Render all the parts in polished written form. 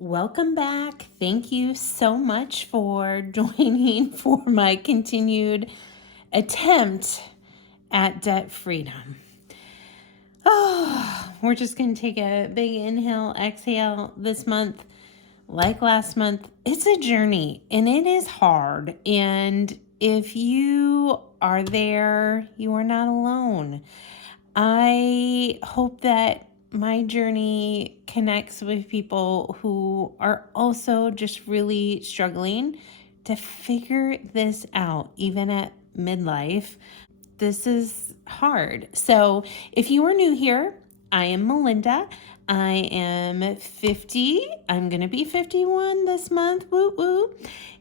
Welcome back. Thank you so much for joining for my continued attempt at debt freedom. Oh, we're just going to take a big inhale, exhale this month. Like last month, it's a journey and it is hard. And if you are there, you are not alone. I hope that my journey connects with people who are also just really struggling to figure this out, even at midlife. This is hard. So, if you are new here, I am Melinda. I am 50. I'm going to be 51 this month. Woo woo.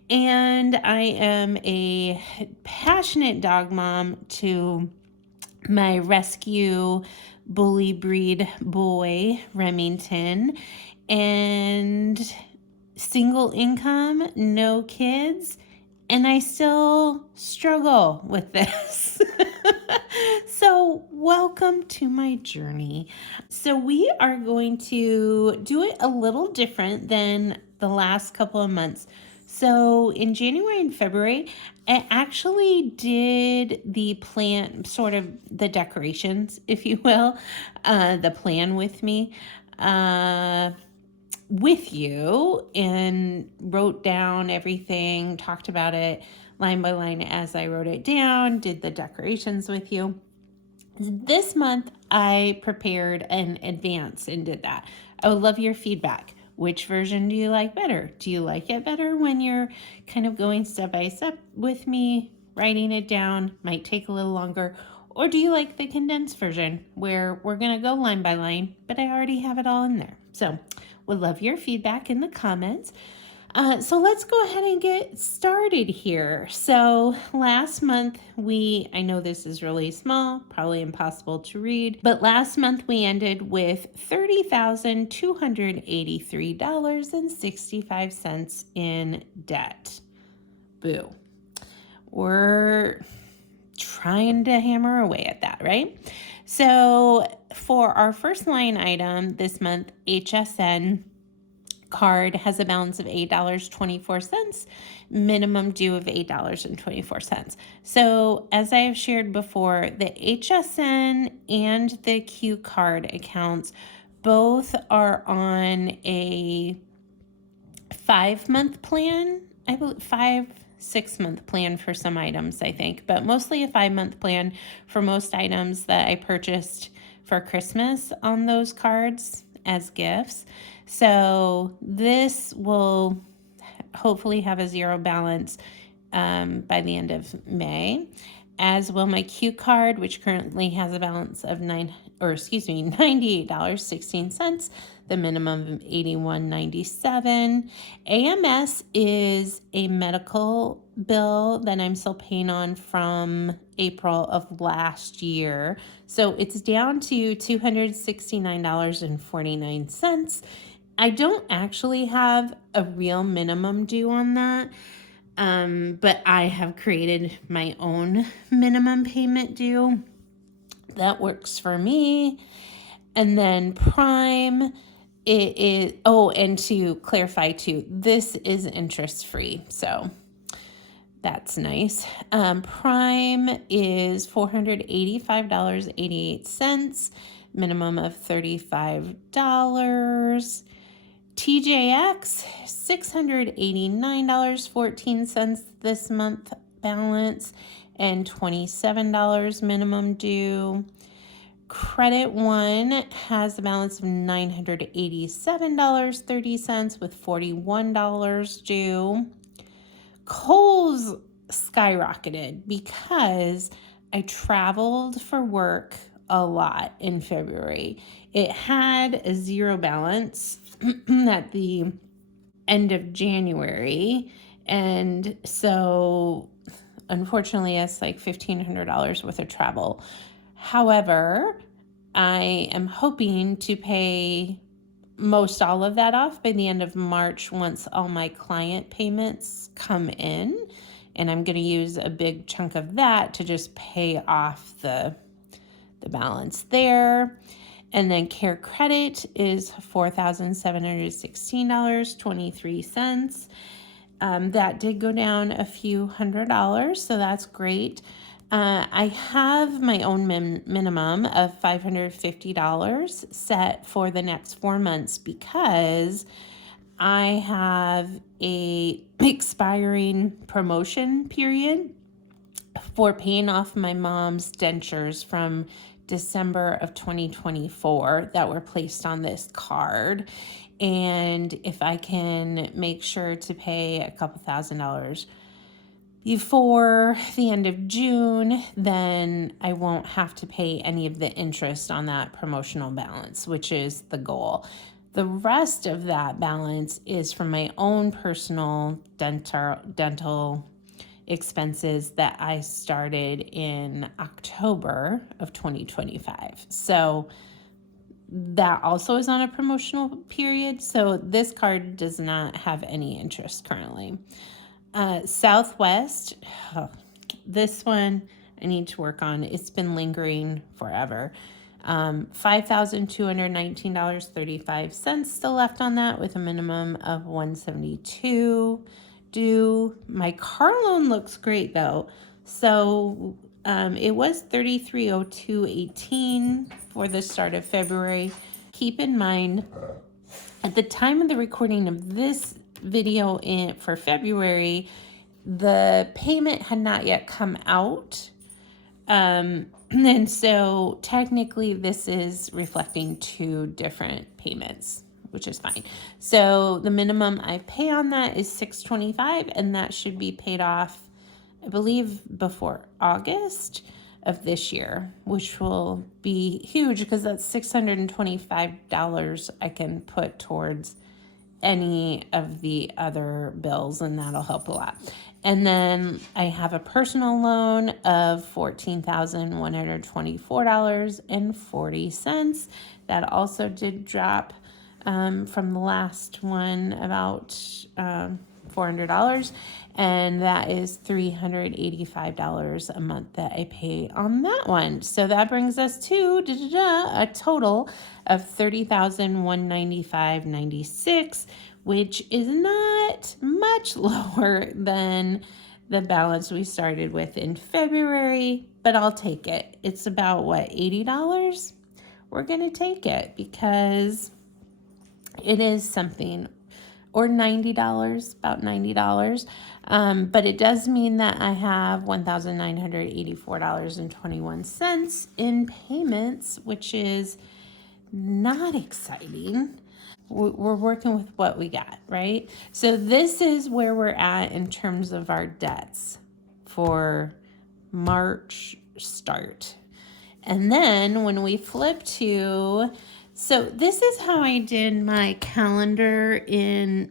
And I am a passionate dog mom to my rescue bully breed boy, Remington, and single income, no kids, and I still struggle with this. So, welcome to my journey. So, we are going to do it a little different than the last couple of months. So, in January and February, I actually did the plan, sort of the decorations, if you will, the plan with me. With you, and wrote down everything, talked about it line by line as I wrote it down, did the decorations with you. This month, I prepared an advance and did that. I would love your feedback. Which version do you like better? Do you like it better when you're kind of going step by step with me, writing it down, might take a little longer? Or do you like the condensed version where we're going to go line by line, but I already have it all in there? So, would love your feedback in the comments. So let's go ahead and get started here. So last month I know this is really small, probably impossible to read, but last month we ended with $30,283.65 in debt. Boo. We're trying to hammer away at that, right? So for our first line item this month, HSN card has a balance of $8.24, minimum due of $8.24. So as I have shared before, the HSN and the Q card accounts both are on a 5-month plan. I believe 6-month plan for some items, I think, but mostly a 5-month plan for most items that I purchased for Christmas on those cards as gifts. So this will hopefully have a zero balance by the end of May, as will my Q card, which currently has a balance of $98.16. The minimum of $81.97. AMS is a medical bill that I'm still paying on from April of last year. So it's down to $269.49. I don't actually have a real minimum due on that. But I have created my own minimum payment due that works for me. And then Prime, it is, and to clarify too, this is interest free. So that's nice. Prime is $485.88, minimum of $35. TJX, $689.14 this month balance, and $27 minimum due. Credit One has a balance of $987.30 with $41 due. Kohl's skyrocketed because I traveled for work a lot in February. It had a zero balance at the end of January, and so unfortunately it's like $1,500 worth of travel. However, I am hoping to pay most all of that off by the end of March once all my client payments come in, and I'm going to use a big chunk of that to just pay off the balance there. And then Care Credit is $4,716.23. That did go down a few $100s, so that's great. I have my own minimum of $550 set for the next 4 months because I have a expiring promotion period for paying off my mom's dentures from December of 2024 that were placed on this card. And if I can make sure to pay a couple $1,000s before the end of June, then I won't have to pay any of the interest on that promotional balance, which is the goal. The rest of that balance is from my own personal dental expenses that I started in October of 2025. So that also is on a promotional period. So this card does not have any interest currently. Southwest, this one I need to work on. It's been lingering forever. $5,219.35 still left on that with a minimum of $172 due. My car loan looks great though. So it was $3302.18 for the start of February. Keep in mind, at the time of the recording of this video for February, the payment had not yet come out. And so technically this is reflecting 2 different payments, which is fine. So the minimum I pay on that is $625, and that should be paid off, I believe, before August of this year, which will be huge because that's $625 I can put towards any of the other bills, and that'll help a lot. And then I have a personal loan of $14,124.40. That also did drop from the last one about $400, and that is $385 a month that I pay on that one. So that brings us to a total of $30,195.96, which is not much lower than the balance we started with in February, but I'll take it. It's about what, $80? We're gonna take it because it is something, or $90, about $90. But it does mean that I have $1,984.21 in payments, which is not exciting. We're working with what we got, right? So this is where we're at in terms of our debts for March start. And then when we flip to, so this is how I did my calendar in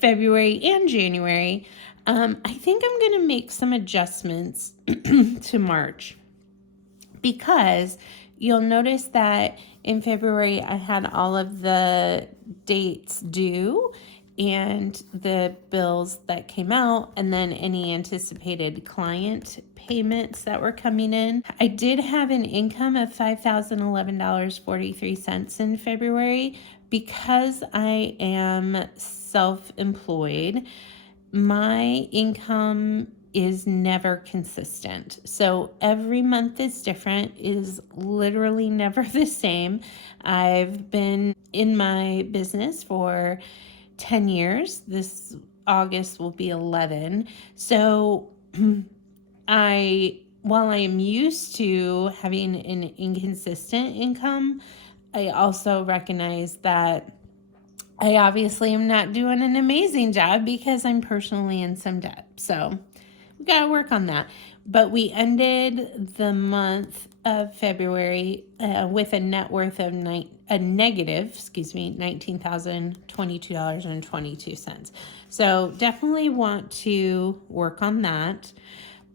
February and January. I think I'm going to make some adjustments to March because you'll notice that in February I had all of the dates due and the bills that came out, and then any anticipated client payments that were coming in. I did have an income of $5,011.43 in February. Because I am self-employed, my income is never consistent. So every month is different, is literally never the same. I've been in my business for 10 years. This August will be 11. So while I am used to having an inconsistent income, I also recognize that I obviously am not doing an amazing job because I'm personally in some debt. So we got to work on that. But we ended the month of February with a net worth of negative $19,022.22. So definitely want to work on that.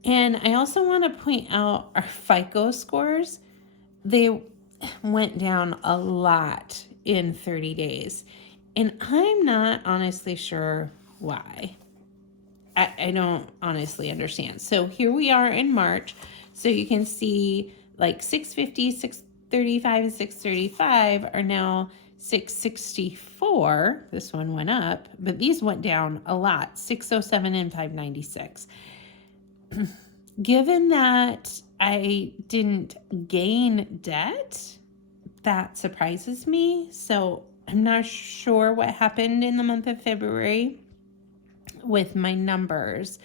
And I also want to point out our FICO scores. They went down a lot in 30 days. And I'm not honestly sure why. I don't honestly understand. So here we are in March. So you can see like 650, 635 and 635 are now 664. This one went up, but these went down a lot, 607 and 596. Given that I didn't gain debt, that surprises me. So I'm not sure what happened in the month of February with my numbers.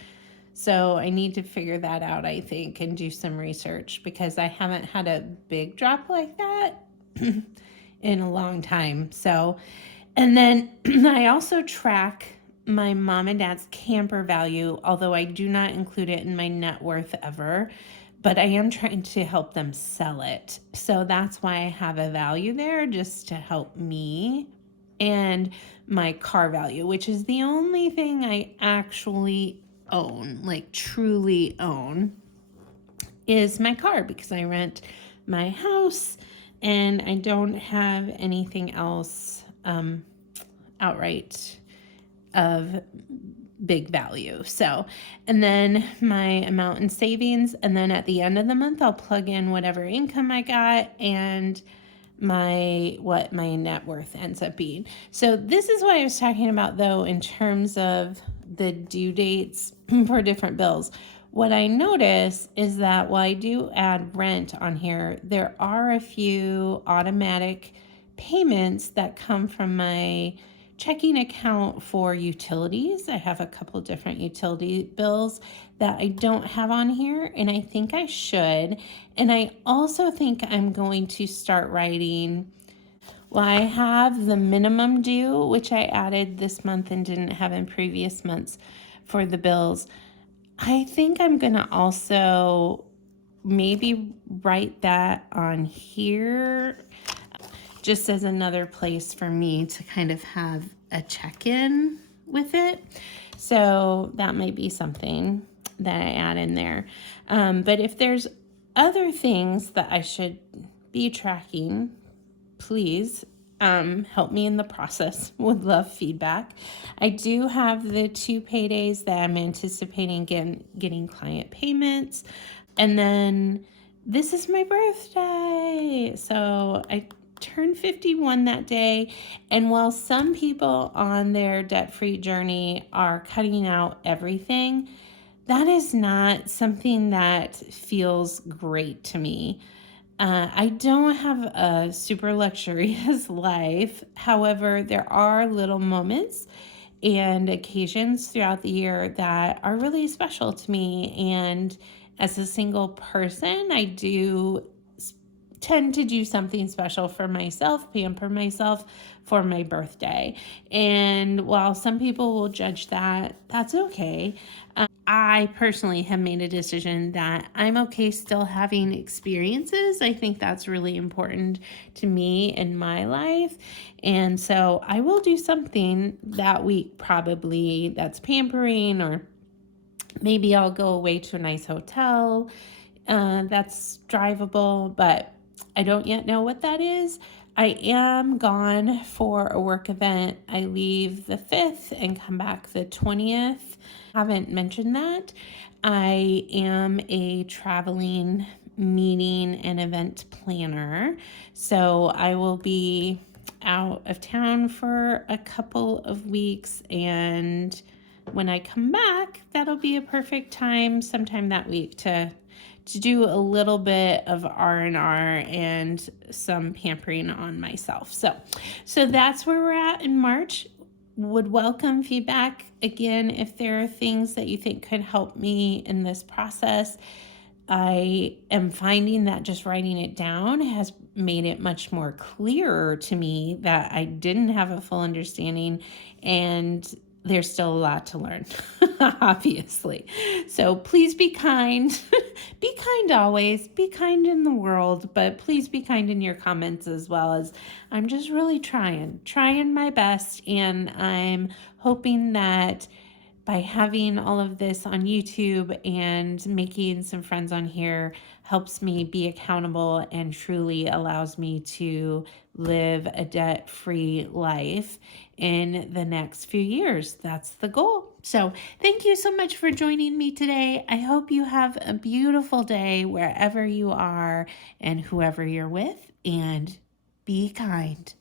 So I need to figure that out, I think, and do some research, because I haven't had a big drop like that in a long time. So, and then I also track my mom and dad's camper value, although I do not include it in my net worth ever, but I am trying to help them sell it. So that's why I have a value there, just to help me. And my car value, which is the only thing I actually own, like truly own, is my car, because I rent my house and I don't have anything else outright of big value. So, and then my amount in savings, and then at the end of the month I'll plug in whatever income I got and what my net worth ends up being. So this is what I was talking about, though, in terms of the due dates for different bills. What I notice is that while I do add rent on here, there are a few automatic payments that come from my checking account for utilities. I have a couple different utility bills that I don't have on here, and I think I should. And I also think I'm going to start writing, well, I have the minimum due, which I added this month and didn't have in previous months for the bills. I think I'm going to also maybe write that on here, just as another place for me to kind of have a check-in with it. So that might be something that I add in there. But if there's other things that I should be tracking, please help me in the process. Would love feedback. I do have the 2 paydays that I'm anticipating getting client payments. And then this is my birthday. So I turned 51 that day. And while some people on their debt-free journey are cutting out everything, that is not something that feels great to me. I don't have a super luxurious life. However, there are little moments and occasions throughout the year that are really special to me. And as a single person, I do tend to do something special for myself, pamper myself for my birthday. And while some people will judge that, that's okay. I personally have made a decision that I'm okay still having experiences. I think that's really important to me in my life. And so I will do something that week, probably, that's pampering, or maybe I'll go away to a nice hotel that's drivable, but I don't yet know what that is. I am gone for a work event. I leave the 5th and come back the 20th. Haven't mentioned that. I am a traveling meeting and event planner. So I will be out of town for a couple of weeks, and when I come back, that'll be a perfect time sometime that week to do a little bit of R&R and some pampering on myself. So that's where we're at in March. Would welcome feedback. Again, if there are things that you think could help me in this process. I am finding that just writing it down has made it much more clearer to me that I didn't have a full understanding, and there's still a lot to learn, obviously. So please be kind. Be kind always. Be kind in the world, but please be kind in your comments as well. As I'm just really trying my best, and I'm hoping that by having all of this on YouTube and making some friends on here helps me be accountable and truly allows me to live a debt-free life in the next few years. That's the goal. So thank you so much for joining me today. I hope you have a beautiful day wherever you are and whoever you're with. and be kind.